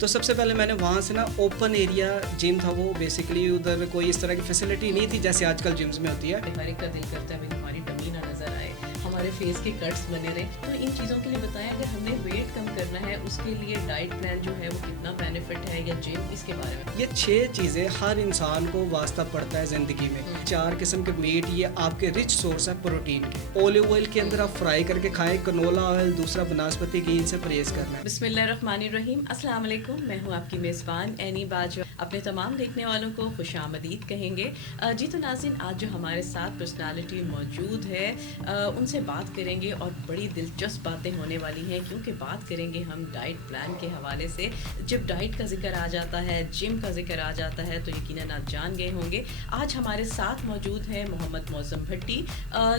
تو سب سے پہلے میں نے وہاں سے نا اوپن ایریا جم تھا وہ بیسکلی ادھر کوئی اس طرح کی فیسلٹی نہیں تھی جیسے آج کل جمز میں ہوتی ہے. ہر ایک کا دل کرتا ہے ہماری ڈمی نہ نظر آئے, ہمارے فیس کے کٹس بنے رہے. تو ان چیزوں کے لیے بتائیں, اگر ہم نے ویٹ کم کرنا ہے اس کے لیے ڈائٹ پلان جو ہے وہ کتنا بینیفٹ ہے, یا جم, اس کے بارے میں. یہ 6 چیزیں ہر انسان کو واسطہ پڑتا ہے زندگی میں. 4 قسم کے میٹ, یہ آپ کے رچ سورس ہے پروٹین کے. اولیو آئل کے اندر آپ فرائی کر کے کھائیں, کنولا آئل, دوسرا بناسپتی گھی, ان سے پرہیز کرنا ہے. بسم اللہ الرحمن الرحیم. السلام علیکم, میں ہوں آپ کی میزبان اینی باجوہ. اپنے تمام دیکھنے والوں کو خوش آمدید کہیں گے. جی تو ناظرین, آج جو ہمارے ساتھ پرسنالٹی موجود ہے ان سے بات کریں گے, اور بڑی دلچسپ باتیں ہونے والی ہیں, کیونکہ بات کریں گے ہم ڈائٹ پلان کے حوالے سے. جب ڈائٹ کا ذکر آ جاتا ہے, جم کا ذکر آ جاتا ہے, تو یقیناً آپ جان گئے ہوں گے. آج ہمارے ساتھ موجود ہیں محمد معظم بھٹی,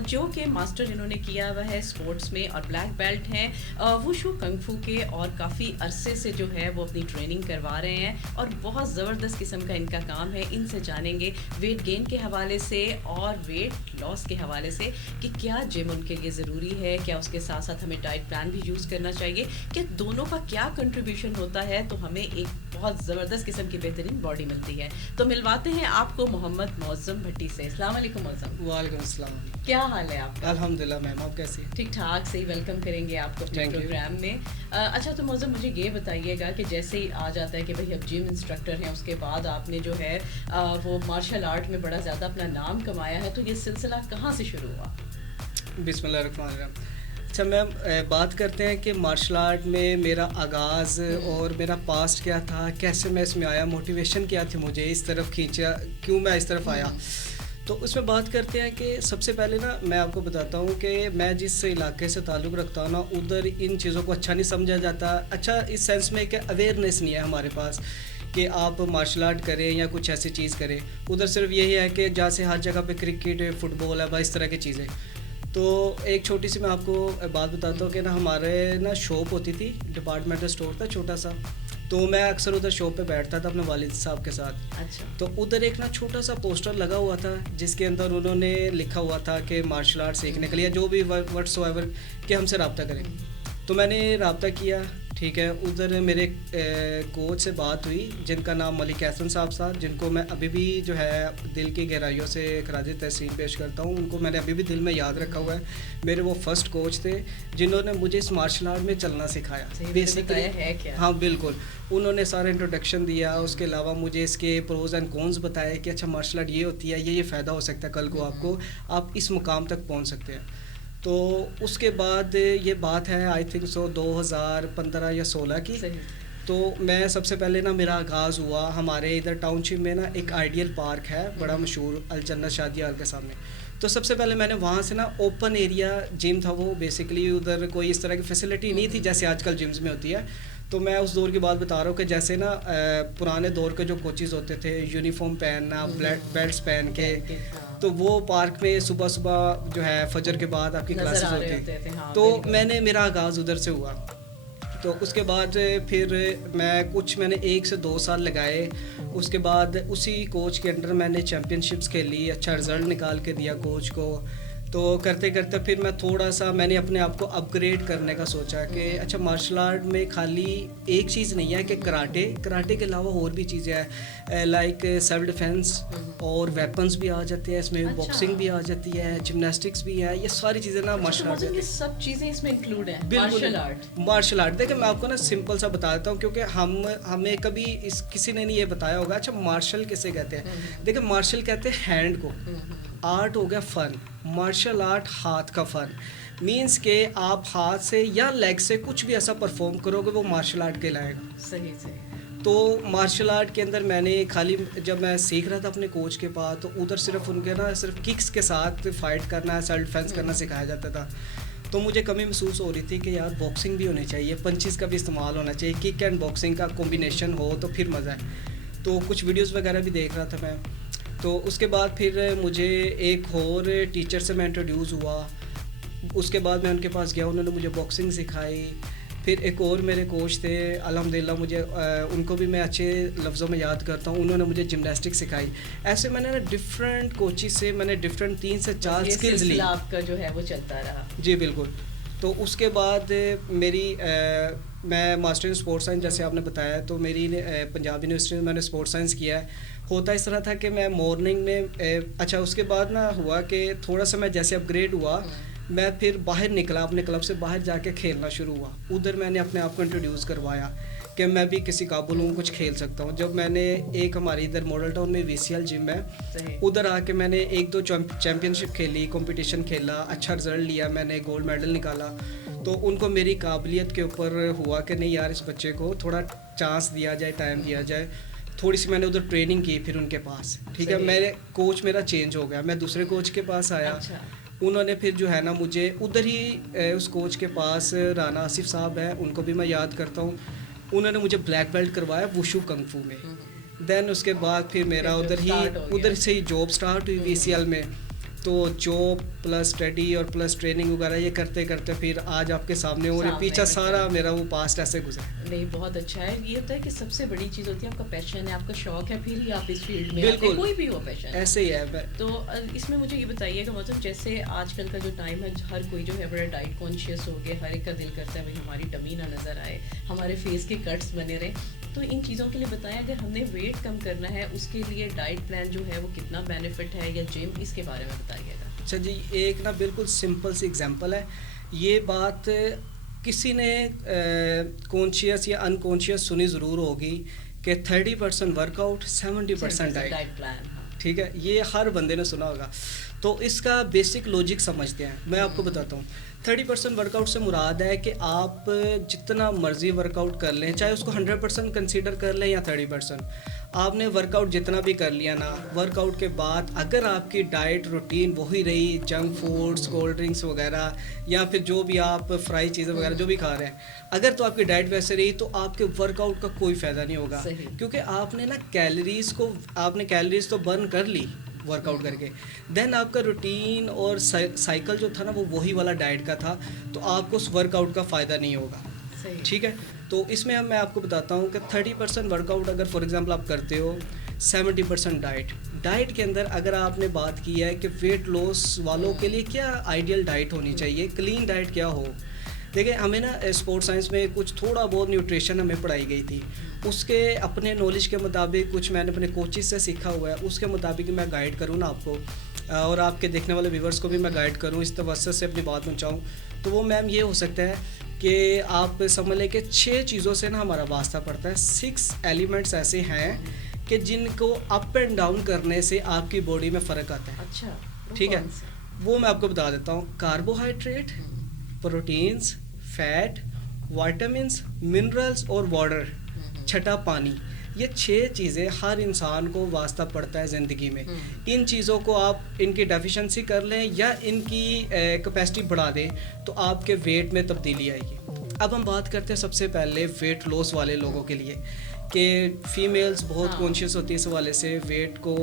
جو کہ ماسٹر انہوں نے کیا ہوا ہے اسپورٹس میں, اور بلیک بیلٹ ہیں وشو کنگ فو کے, اور کافی عرصے سے جو ہے وہ اپنی ٹریننگ کروا رہے ہیں, اور بہت زبردست قسم کا ان کا کام ہے. ان سے جانیں گے ویٹ گین کے حوالے سے اور ویٹ لاس کے حوالے سے کہ کیا جم ان کے لیے ضروری ہے, کیا اس کے ساتھ ساتھ ہمیں ڈائٹ پلان بھی یوز کرنا چاہیے, کہ دونوں کا کیا کنٹریبیوشن ہوتا ہے تو ہمیں ایک بہت زبردست قسم کی بہترین باڈی ملتی ہے. تو ملواتے ہیں آپ کو محمد معظم بھٹی سے. السلام علیکم معظم. وعلیکم السلام. کیا حال ہے آپ کا؟ الحمدللہ میم, آپ کیسی ہیں؟ ٹھیک ٹھاک, صحیح. ویلکم کریں گے آپ کو اپنے پروگرام میں. اچھا تو معظم مجھے یہ بتائیے گا کہ جیسے ہی آ جاتا ہے کہ بھائی اب جم انسٹرکٹر ہیں, اس کے بعد آپ نے جو ہے وہ مارشل آرٹ میں بڑا زیادہ اپنا نام کمایا ہے, تو یہ سلسلہ کہاں سے شروع ہوا؟ بسم اللہ الرحمن الرحیم. اچھا میم, بات کرتے ہیں کہ مارشل آرٹ میں میرا آغاز اور میرا پاسٹ کیا تھا, کیسے میں اس میں آیا, موٹیویشن کیا تھی مجھے اس طرف کھینچا, کیوں میں اس طرف آیا. تو اس میں بات کرتے ہیں کہ سب سے پہلے نا میں آپ کو بتاتا ہوں کہ میں جس علاقے سے تعلق رکھتا ہوں نا, ادھر ان چیزوں کو اچھا نہیں سمجھا جاتا. اچھا اس سینس میں کہ اویئرنیس نہیں ہے ہمارے پاس کہ آپ مارشل آرٹ کریں یا کچھ ایسی چیز کریں. ادھر صرف یہی ہے کہ جہاں سے ہر جگہ پہ کرکٹ, فٹ بال ہے, بس اس طرح کی چیزیں. تو ایک چھوٹی سی میں آپ کو بات بتاتا ہوں کہ نا ہمارے نا شاپ ہوتی تھی, ڈپارٹمنٹل اسٹور تھا چھوٹا سا, تو میں اکثر ادھر شاپ پہ بیٹھتا تھا اپنے والد صاحب کے ساتھ. اچھا. تو ادھر ایک نا چھوٹا سا پوسٹر لگا ہوا تھا جس کے اندر انہوں نے لکھا ہوا تھا کہ مارشل آرٹ سیکھنے کے لیے جو بھی وٹس ایور کہ ہم سے رابطہ کریں. تو میں نے رابطہ کیا, ٹھیک ہے. ادھر میرے کوچ سے بات ہوئی جن کا نام ملک احسن صاحب, جن کو میں ابھی بھی جو ہے دل کی گہرائیوں سے خراج تحسین پیش کرتا ہوں. ان کو میں نے ابھی بھی دل میں یاد رکھا ہوا ہے. میرے وہ فرسٹ کوچ تھے جنہوں نے مجھے اس مارشل آرٹ میں چلنا سکھایا. ہاں بالکل, انہوں نے سارا انٹروڈکشن دیا, اس کے علاوہ مجھے اس کے پروز اینڈ کونز بتائے کہ اچھا مارشل آرٹ یہ ہوتی ہے, یہ فائدہ ہو سکتا ہے کل کو آپ کو, آپ اس مقام تک پہنچ سکتے ہیں. تو اس کے بعد یہ بات ہے آئی تھنک سو 2015 یا 16 کی. تو میں سب سے پہلے نا میرا آغاز ہوا ہمارے ادھر ٹاؤن شپ میں نا ایک آئیڈیل پارک ہے بڑا مشہور, الجنت شادی ہال کے سامنے. تو سب سے پہلے میں نے وہاں سے نا اوپن ایریا جم تھا وہ بیسکلی, ادھر کوئی اس طرح کی فیسلٹی نہیں تھی جیسے آج کل جمز میں ہوتی ہے. تو میں اس دور کی بات بتا رہا ہوں کہ جیسے نا پرانے دور کے جو کوچز ہوتے تھے, یونیفارم پہننا, بیلٹس پہن کے, تو وہ پارک میں صبح صبح جو ہے فجر کے بعد آپ کی کلاسز ہوتی ہیں. تو میرا آغاز ادھر سے ہوا. تو اس کے بعد پھر میں نے 1 سے 2 سال لگائے. اس کے بعد اسی کوچ کے انڈر میں نے چیمپئن شپس کھیلی, اچھا رزلٹ نکال کے دیا کوچ کو. تو کرتے کرتے پھر میں نے اپنے آپ کو اپ گریڈ کرنے کا سوچا کہ اچھا مارشل آرٹ میں خالی ایک چیز نہیں ہے کہ کراٹے کے علاوہ اور بھی چیزیں ہیں, لائک سیلف ڈیفینس اور ویپنس بھی آ جاتے ہیں اس میں, باکسنگ بھی آ جاتی ہے, جمناسٹکس بھی ہے, یہ ساری چیزیں نا مارشل آرٹ میں سب چیزیں اس میں انکلوڈ ہیں. بالکل مارشل آرٹ. دیکھیں میں آپ کو نا سمپل سا بتا دیتا ہوں کیونکہ ہمیں کبھی کسی نے نہیں یہ بتایا ہوگا. اچھا مارشل کسے کہتے ہیں؟ دیکھیں مارشل کہتے ہیں ہینڈ کو, آرٹ ہو گیا فن. مارشل آرٹ ہاتھ کا فن, مینس کہ آپ ہاتھ سے یا لیگ سے کچھ بھی ایسا پرفارم کرو گے وہ مارشل آرٹ کہلائے گا. صحیح. تو مارشل آرٹ کے اندر میں نے خالی جب میں سیکھ رہا تھا اپنے کوچ کے پاس, تو ادھر صرف ان کے نا صرف ککس کے ساتھ فائٹ کرنا, سیلف ڈیفینس کرنا سکھایا جاتا تھا. تو مجھے کمی محسوس ہو رہی تھی کہ یار باکسنگ بھی ہونی چاہیے, پنچز کا بھی استعمال ہونا چاہیے, کک اینڈ باکسنگ کا کمبینیشن ہو تو پھر مزہ ہے. تو کچھ ویڈیوز وغیرہ بھی دیکھ رہا تھا میں. تو اس کے بعد پھر مجھے ایک اور ٹیچر سے میں انٹروڈیوس ہوا. اس کے بعد میں ان کے پاس گیا, انہوں نے مجھے باکسنگ سکھائی. پھر ایک اور میرے کوچ تھے الحمدللہ, مجھے ان کو بھی میں اچھے لفظوں میں یاد کرتا ہوں, انہوں نے مجھے جمناسٹک سکھائی. ایسے میں نے ڈفرینٹ کوچز سے میں نے ڈفرینٹ 3 سے 4 اسکلز لی. آپ کا جو ہے وہ چلتا رہا. جی بالکل. تو اس کے بعد میری میں ماسٹر ان اسپورٹس سائنس جیسے آپ نے بتایا، تو میری پنجاب یونیورسٹی میں نے اسپورٹس سائنس کیا ہے. ہوتا اس طرح تھا کہ میں مارننگ میں اچھا اس کے بعد نا ہوا کہ تھوڑا سا میں جیسے اپ گریڈ ہوا، میں پھر باہر نکلا، اپنے کلب سے باہر جا کے کھیلنا شروع ہوا. ادھر میں نے اپنے آپ کو انٹروڈیوس کروایا کہ میں بھی کسی قابل ہوں، کچھ کھیل سکتا ہوں. جب میں نے ایک ہماری ادھر ماڈل ٹاؤن میں VCL جم ہے، ادھر آ کے میں نے 1-2 چیمپئن شپ کھیلی، کمپٹیشن کھیلا، اچھا رزلٹ لیا، میں نے گولڈ میڈل نکالا. تو ان کو میری قابلیت کے اوپر ہوا کہ نہیں یار اس بچے کو تھوڑا چانس دیا جائے، ٹائم دیا جائے. تھوڑی سی میں نے ادھر ٹریننگ کی پھر ان کے پاس، ٹھیک ہے. میرے کوچ میرا چینج ہو گیا، میں دوسرے کوچ کے پاس آیا. انہوں نے پھر جو ہے نا مجھے ادھر ہی اس کوچ کے پاس، رانا آصف صاحب ہیں، ان کو بھی میں یاد کرتا ہوں، انہوں نے مجھے بلیک بیلٹ کروایا وشو کنگ فو میں. دین اس کے بعد پھر میرا ادھر سے ہی جاب سٹارٹ ہوئی VCL میں. تو جاب پلس اسٹڈی اور پلس ٹریننگ وغیرہ یہ کرتے کرتے پھر آج آپ کے سامنے ہو رہی، پیچھے سارا میرا وہ پاسٹ ایسے گزرا. نہیں بہت اچھا ہے. یہ ہوتا ہے کہ سب سے بڑی چیز ہوتی ہے آپ کا پیشن ہے، آپ کا شوق ہے، پھر ہی آپ اس فیلڈ میں آتے ہیں، کوئی بھی ہو پیشن ایسے ہی ہے. تو اس میں مجھے یہ بتائیے کہ مطلب جیسے آج کل کا جو ٹائم ہے، ہر کوئی جو ہے بڑا ڈائٹ کانشیس ہو گیا، ہر ایک کا دل کرتا ہے بھائی ہماری ٹمی نہ نظر آئے، ہمارے فیس کے کٹس بنے رہے. تو ان چیزوں کے لیے بتائیں، اگر ہم نے ویٹ کم کرنا ہے اس کے لیے ڈائٹ پلان جو ہے وہ کتنا بینیفٹ ہے، یا جم، اس کے بارے میں بتائیے گا. اچھا جی، ایک نا بالکل سمپل سی اگزامپل ہے. یہ بات کسی نے کانشیس یا انکانشیس سنی ضرور ہوگی کہ 30% ورک آؤٹ، 70% ڈائٹ پلان. ٹھیک ہے، یہ ہر بندے نے سنا ہوگا. تو اس کا بیسک لاجک سمجھتے ہیں. میں آپ کو بتاتا ہوں. 30% ورک آؤٹ سے مراد ہے کہ آپ جتنا مرضی ورک آؤٹ کر لیں، چاہے اس کو 100% کنسیڈر کر لیں یا 30%، آپ نے ورک آؤٹ جتنا بھی کر لیا نا، ورک آؤٹ کے بعد اگر آپ کی ڈائٹ روٹین وہی رہی، جنک فوڈس، کولڈ ڈرنکس وغیرہ، یا پھر جو بھی آپ فرائی چیزیں وغیرہ جو بھی کھا رہے ہیں، اگر تو آپ کی ڈائٹ ویسے رہی تو آپ کے ورک آؤٹ کا کوئی فائدہ نہیں ہوگا. کیونکہ آپ نے نا کیلریز تو برن کر لی ورک آؤٹ کر کے. دین آپ کا روٹین اور سائیکل جو تھا نا وہ وہی والا ڈائٹ کا تھا، تو آپ کو اس ورک آؤٹ کا فائدہ نہیں ہوگا. ٹھیک ہے. تو اس میں میں آپ کو بتاتا ہوں کہ 30% ورک آؤٹ اگر فار ایگزامپل آپ کرتے ہو، 70% ڈائٹ کے اندر اگر آپ نے بات کی ہے کہ ویٹ لاس والوں کے لیے کیا آئیڈیل ڈائٹ ہونی چاہیے، کلین ڈائٹ کیا ہو. دیکھیں ہمیں نا اسپورٹس سائنس میں کچھ تھوڑا بہت نیوٹریشن ہمیں پڑھائی گئی تھی، اس کے اپنے نالج کے مطابق کچھ میں نے اپنے کوچز سے سیکھا ہوا ہے، اس کے مطابق میں گائیڈ کروں نا آپ کو، اور آپ کے دیکھنے والے ویورز کو بھی میں گائیڈ کروں، اس توسط سے اپنی بات پہنچاؤں. تو وہ میم یہ ہو سکتا ہے کہ آپ سمجھ لیں کہ 6 چیزوں سے نا ہمارا واسطہ پڑتا ہے. 6 ایلیمنٹس ایسے ہیں کہ جن کو اپ اینڈ ڈاؤن کرنے سے آپ کی باڈی میں فرق آتا ہے. اچھا ٹھیک ہے، وہ میں آپ کو بتا دیتا ہوں. Carbohydrate, proteins, fat, vitamins, minerals اور واٹر، چھٹا پانی. یہ 6 چیزیں ہر انسان کو واسطہ پڑتا ہے زندگی میں. ان چیزوں کو آپ ان کی ڈیفیشنسی کر لیں یا ان کی کیپیسٹی بڑھا دیں تو آپ کے ویٹ میں تبدیلی آئے گی. اب ہم بات کرتے ہیں سب سے پہلے ویٹ لاس والے لوگوں کے لیے، کہ فیمیلز بہت کانشیس ہوتی ہے اس حوالے سے ویٹ کو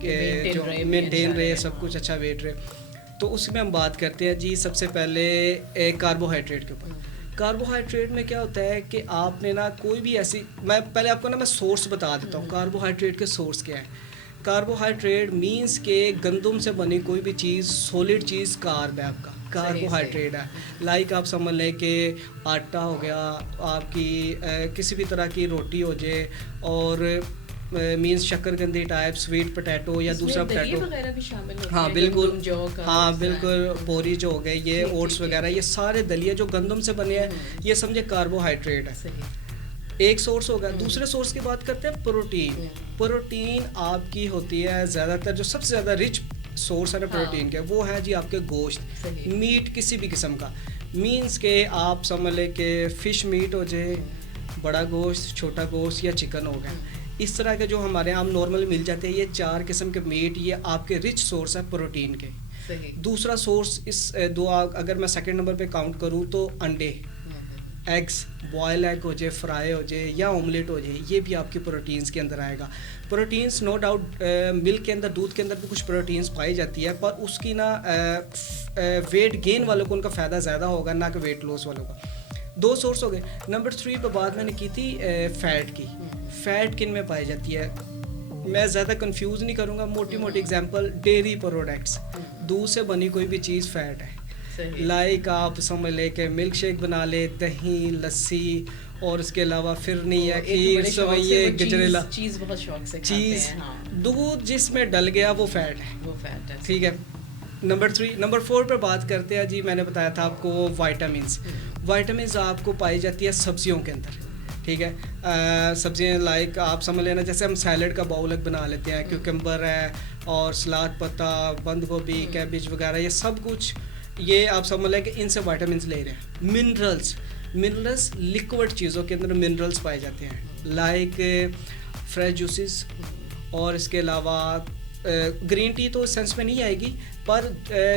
جو مینٹین رہے، سب کچھ اچھا ویٹ رہے. تو اس میں ہم بات کرتے ہیں جی سب سے پہلے کاربوہائیڈریٹ کے اوپر. کاربوہائیڈریٹ میں کیا ہوتا ہے کہ آپ نے نا کوئی بھی ایسی، میں پہلے آپ کو نا میں سورس بتا دیتا ہوں کاربوہائیڈریٹ کے سورس کیا ہے. کاربوہائیڈریٹ مینس کہ گندم سے بنی کوئی بھی چیز، سولڈ چیز کارب ہے، آپ کا کاربوہائیڈریٹ ہے. لائک آپ سمجھ لیں کہ آٹا ہو گیا، آپ کی کسی بھی طرح کی روٹی ہو جائے، اور مینس شکر گندی ٹائپ، سویٹ پوٹیٹو یا دوسرا پوٹیٹو. ہاں بالکل بوری جو ہو گئے، یہ اوٹس وغیرہ، یہ سارے دلیے جو گندم سے بنے ہیں، یہ سمجھے کاربوہائیڈریٹ ہے. ایک سورس ہوگا. دوسرے سورس کی بات کرتے ہیں پروٹین. پروٹین آپ کی ہوتی ہے زیادہ تر، جو سب سے زیادہ رچ سورس ہے نا پروٹین کے، وہ ہے جی آپ کے گوشت، میٹ کسی بھی قسم کا. مینس کہ آپ سمجھ لیں کہ فش میٹ ہو جائے، بڑا گوشت، چھوٹا گوشت یا چکن ہو گیا. اس طرح کے جو ہمارے عام نارمل مل جاتے ہیں، یہ 4 قسم کے میٹ، یہ آپ کے رچ سورس ہے پروٹین کے. دوسرا سورس اس دو، اگر میں سیکنڈ نمبر پہ کاؤنٹ کروں تو انڈے، ایگز، بوائل ایگ ہو جائے، فرائی ہو جائے یا آملیٹ ہو جائے، یہ بھی آپ کی پروٹینز کے اندر آئے گا. پروٹینز نو ڈاؤٹ ملک کے اندر، دودھ کے اندر بھی کچھ پروٹینز پائی جاتی ہے، پر اس کی نا ویٹ گین والوں کو ان کا فائدہ زیادہ ہوگا، نہ کہ ویٹ لاس والوں کا. 2 سورس ہو گئے. نمبر 3 پہ بات میں نے کی تھی فیٹ کی. فیٹ کن میں پائی جاتی ہے؟ میں زیادہ کنفیوز نہیں کروں گا، موٹی موٹی اگزامپل، ڈیری پروڈکٹس، دودھ سے بنی کوئی بھی چیز فیٹ ہے. صحیح. لائک آپ سمجھ لے کہ ملک شیک بنا لے, دہی, لسی, اور اس کے علاوہ فرنی یا کھیر, سوئیے, گجریلا, چیز بہت شوق سے کھاتے چیز, ہیں. ہاں دودھ جس میں ڈل گیا وہ فیٹ ہے, وہ فیٹ ہے. ٹھیک ہے. نمبر 4 پہ بات کرتے ہیں جی. میں نے بتایا تھا آپ کو وائٹامنس. وائٹامنس آپ کو پائی جاتی ہے سبزیوں کے اندر, ٹھیک ہے. سبزیاں لائک آپ سمجھ لینا جیسے ہم سیلڈ کا باؤل ایک بنا لیتے ہیں, کیوکمبر ہے اور سلاد پتا, بند گوبھی, کیبج وغیرہ, یہ سب کچھ یہ آپ سمجھ لیں کہ ان سے وائٹامنس لے رہے ہیں. منرلس لکوڈ چیزوں کے اندر منرلس پائے جاتے ہیں, لائک فریش جوسز, اور اس کے علاوہ گرین ٹی تو سینس میں نہیں آئے گی, پر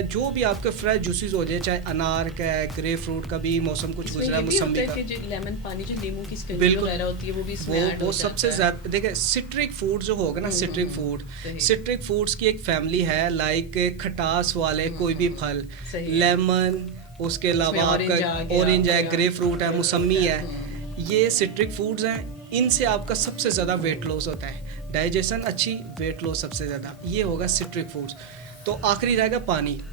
جو بھی آپ کے فریش جوسز ہو جائے, چاہے انار کا ہے, گرے فروٹ کا بھی موسم کچھ گزرا ہے, موسمی کا, لیمن پانی جو لیموں کی اسکن وغیرہ ہوتی ہے وہ بھی اس میں ایڈ ہو جاتا ہے. وہ سب سے زیادہ دیکھیں سٹرک فوڈ جو ہوگا نا, سٹرک فوڈس کی ایک فیملی ہے, لائک کھٹاس والے کوئی بھی پھل, لیمن, اس کے علاوہ آپ کا اورنج ہے, گرے فروٹ ہے, موسمی ہے, یہ سٹرک فوڈز ہیں. ان سے آپ کا سب سے زیادہ ویٹ لاس ہوتا ہے, ڈائجیشن اچھی, ویٹ لاس سب سے زیادہ, یہ ہوگا سٹرک فوڈز. تو آخری رہے گا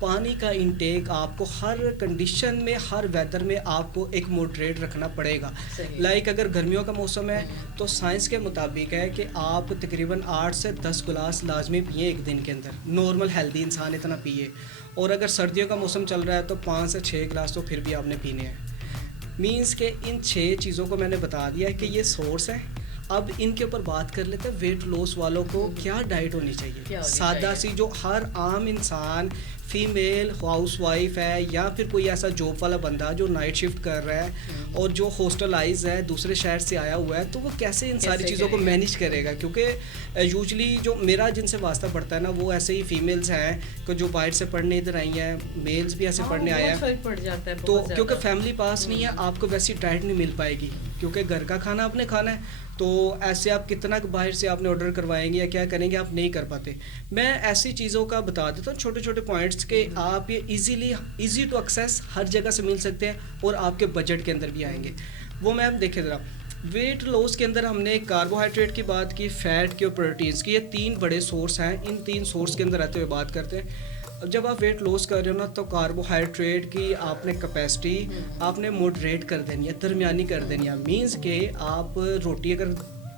پانی کا انٹیک آپ کو ہر کنڈیشن میں, ہر ویدر میں آپ کو ایک موڈریٹ رکھنا پڑے گا. لائک اگر گرمیوں کا موسم ہے تو سائنس کے مطابق ہے کہ آپ تقریباً 8 سے 10 گلاس لازمی پئیں ایک دن کے اندر, نارمل ہیلدی انسان اتنا پیے. اور اگر سردیوں کا موسم چل رہا ہے تو 5 سے 6 گلاس تو پھر بھی آپ نے پینے ہیں. مینس کہ ان 6 چیزوں کو میں نے بتا دیا کہ یہ سورس ہے. اب ان کے اوپر بات کر لیتے ہیں ویٹ لاس والوں کو کیا ڈائٹ ہونی چاہیے. سادہ سی جو ہر عام انسان, فیمیل ہاؤس وائف ہے یا پھر کوئی ایسا جاب والا بندہ جو نائٹ شفٹ کر رہا ہے اور جو ہاسٹلائز ہے, دوسرے شہر سے آیا ہوا ہے, تو وہ کیسے ان ساری چیزوں کو مینیج کرے گا. کیونکہ یوزلی جو میرا جن سے واسطہ پڑتا ہے نا, وہ ایسے ہی فیمیلز ہیں کہ جو باہر سے پڑھنے ادھر آئی ہیں, میلز بھی ایسے پڑھنے آئے ہیں. تو کیونکہ فیملی پاس نہیں ہے, آپ کو ویسی ڈائٹ نہیں مل پائے گی, کیونکہ گھر کا کھانا آپ نے کھانا ہے. تو ایسے آپ کتنا باہر سے آپ نے آرڈر کروائیں گے یا کیا کریں گے, آپ نہیں کر پاتے. میں ایسی چیزوں کا بتا دیتا ہوں, چھوٹے چھوٹے پوائنٹس کہ آپ یہ ایزی ٹو ایکسیس ہر جگہ سے مل سکتے ہیں اور آپ کے بجٹ کے اندر بھی آئیں گے. وہ میں دیکھیں ذرا ویٹ لاس کے اندر ہم نے کاربوہائیڈریٹ کی بات کی, فیٹ کی اور پروٹینس کی. یہ 3 بڑے سورس ہیں. ان 3 سورس کے اندر رہتے ہوئے بات کرتے ہیں. جب آپ ویٹ لاس کر رہے ہو نا, تو کاربوہائیڈریٹ کی آپ نے کیپیسٹی آپ نے موڈریٹ کر دینی ہے, درمیانی کر دینی ہے. مینس کہ آپ روٹی اگر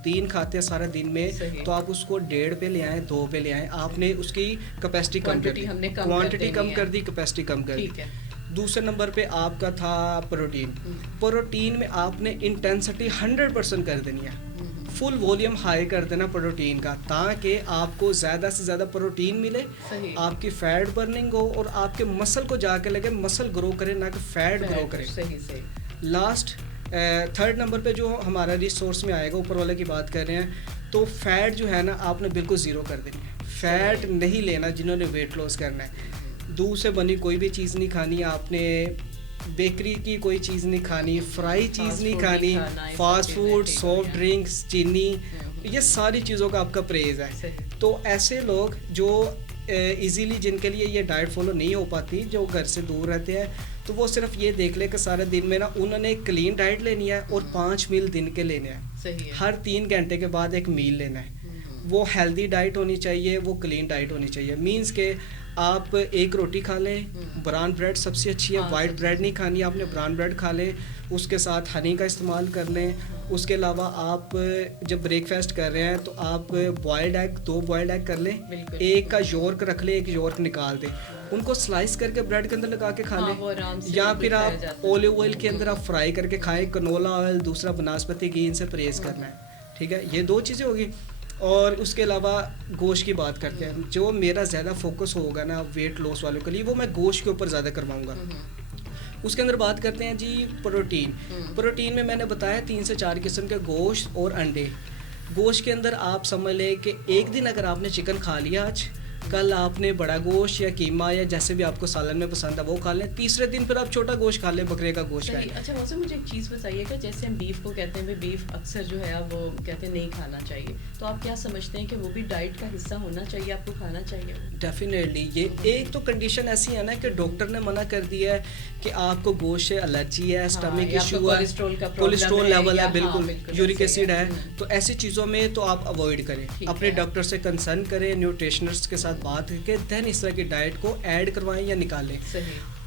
3 کھاتے ہیں سارا دن میں, تو آپ اس کو 1.5 پہ لے آئیں, 2 پہ لے آئیں. آپ نے اس کی کیپیسٹی کم کر دی, کوانٹٹی کم کر دی, کیپیسٹی کم کر دی. دوسرے نمبر پہ آپ کا تھا پروٹین میں آپ نے انٹینسٹی 100% کر دینی ہے, فل ولیوم ہائی کر دینا پروٹین کا, تاکہ آپ کو زیادہ سے زیادہ پروٹین ملے, آپ کی فیٹ برننگ ہو اور آپ کے مسل کو جا کے لگے مسل گرو کرے, نہ کہ فیٹ گرو کرے. لاسٹ 3rd نمبر پہ جو ہمارا ریسورس میں آئے گا, اوپر والے کی بات کر رہے ہیں, تو فیٹ جو ہے نا آپ نے بالکل 0 کر دینی ہے. فیٹ نہیں لینا جنہوں نے ویٹ لاس کرنا ہے. دودھ سے بنی کوئی بھی چیز نہیں کھانی آپ نے, بیکری کی کوئی چیز نہیں کھانی, فرائی چیز نہیں کھانی, فاسٹ فوڈ, سافٹ ڈرنکس, چینی, یہ ساری چیزوں کا آپ کا پرہیز ہے. تو ایسے لوگ جو ایزیلی جن کے لیے یہ ڈائٹ فالو نہیں ہو پاتی, جو گھر سے دور رہتے ہیں, تو وہ صرف یہ دیکھ لے کہ سارے دن میں نا انہوں نے ایک کلین ڈائٹ لینی ہے اور 5 میل دن کے لینے ہیں, ہر 3 گھنٹے کے بعد ایک میل لینا ہے. وہ ہیلدی ڈائٹ ہونی چاہیے, وہ کلین ڈائٹ ہونی چاہیے. مینس کہ آپ ایک روٹی کھا لیں, براؤن بریڈ سب سے اچھی ہے, وائٹ بریڈ نہیں کھانی, آپ نے براؤن بریڈ کھا لیں, اس کے ساتھ ہنی کا استعمال کر لیں. اس کے علاوہ آپ جب بریک فاسٹ کر رہے ہیں تو آپ بوائلڈ ایگ 2 بوائلڈ ایگ کر لیں, ایک کا یورک رکھ لیں, ایک یورک نکال دیں, ان کو سلائس کر کے بریڈ کے اندر لگا کے کھا لیں, یا پھر آپ اولیو آئل کے اندر آپ فرائی کر کے کھائیں. کنولا آئل, دوسرا بناسپتی گھی, ان سے پرہیز کرنا ہے. ٹھیک ہے, یہ 2 چیزیں ہوگی. اور اس کے علاوہ گوشت کی بات کرتے ہیں. جو میرا زیادہ فوکس ہوگا نا ویٹ لاس والوں کے لیے, وہ میں گوشت کے اوپر زیادہ کرواؤں گا. اس کے اندر بات کرتے ہیں جی پروٹین میں نے بتایا 3 سے 4 قسم کے گوشت اور انڈے. گوشت کے اندر آپ سمجھ لیں کہ ایک دن اگر آپ نے چکن کھا لیا, آج کل آپ نے بڑا گوشت یا قیمہ یا جیسے بھی آپ کو سالن میں پسند ہے وہ کھا لیں, تیسرے دن پھر آپ چھوٹا گوشت کھا لیں, بکرے کا گوشت کھائیں. اچھا موسم مجھے ایک چیز بتائیے گا, جیسے ہم بیف کو کہتے ہیں بیف اکثر جو ہے وہ کہتے ہیں نہیں کھانا چاہیے, تو آپ کیا سمجھتے ہیں کہ وہ بھی ڈائٹ کا حصہ ہونا چاہیے, آپ کو کھانا چاہیے؟ ڈیفینیٹلی. یہ ایک تو کنڈیشن ایسی ہے نا کہ ڈاکٹر نے منع کر دیا ہے کہ آپ کو گوشت سے الرجی ہے, اسٹمک ایشو ہے, کولیسٹرول لیول ہے, بالکل یورک ایسڈ ہے, تو ایسی چیزوں میں تو آپ اوائڈ کریں. اپنے ڈاکٹر سے کنسرن کریں, نیوٹریشنسٹ کے ساتھ بات کر کے دین اس طرح کی ڈائٹ کو ایڈ کروائیں یا نکالیں.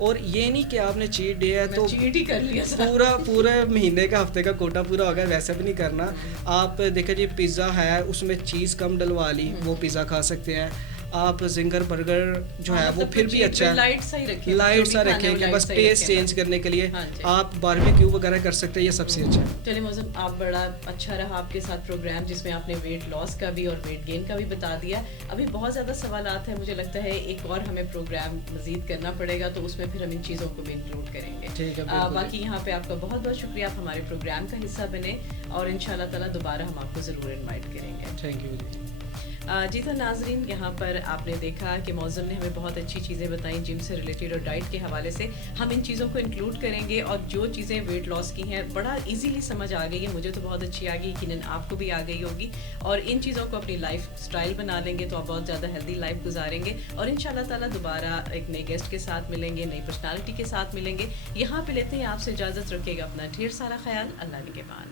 اور یہ نہیں کہ آپ نے چیٹ ڈے ہے تو چیٹ ہی کر لیا پورا مہینے کا ہفتے کا کوٹا پورا ہو گیا, ویسا بھی نہیں کرنا. آپ دیکھیں جی پیزا ہے اس میں چیز کم ڈلوا لی, وہ پیزا کھا سکتے ہیں آپ. زنگر برگر جو ہے وہ پھر بھی اچھا ہے, لائٹ سا رکھیں کہ بس ٹیسٹ چینج کرنے کے لیے آپ باربیکیو وغیرہ کر سکتے ہیں, یہ سب سے اچھا ہے. چلیں معظم, آپ بڑا اچھا رہا آپ کے ساتھ پروگرام جس میں آپ نے ویٹ لاس کا بھی اور ویٹ گین کا بھی بتا دیا. ابھی بہت زیادہ سوالات ہیں, مجھے لگتا ہے ایک اور ہمیں پروگرام مزید کرنا پڑے گا تو اس میں پھر ہم ان چیزوں کو بھی انکلوڈ کریں گے. باقی یہاں پہ آپ کا بہت بہت شکریہ, آپ ہمارے پروگرام کا حصہ بنے اور ان شاء اللہ تعالیٰ دوبارہ ہم آپ کو ضرور انوائٹ کریں گے. Thank you. جی تو ناظرین, یہاں پر آپ نے دیکھا کہ معظم نے ہمیں بہت اچھی چیزیں بتائیں جم سے ریلیٹڈ اور ڈائٹ کے حوالے سے. ہم ان چیزوں کو انکلوڈ کریں گے اور جو چیزیں ویٹ لاس کی ہیں بڑا ایزیلی سمجھ آ گئی ہے, مجھے تو بہت اچھی آ گئی, یقیناً آپ کو بھی آ گئی ہوگی. اور ان چیزوں کو اپنی لائف اسٹائل بنا لیں گے تو آپ بہت زیادہ ہیلدی لائف گزاریں گے. اور ان شاء اللہ تعالیٰ دوبارہ ایک نئے گیسٹ کے ساتھ ملیں گے, نئی پرسنالٹی کے ساتھ ملیں گے. یہاں پہ لیتے ہیں آپ سے اجازت, رکھے گا اپنا ڈھیر سارا خیال. اللہ نگہبان.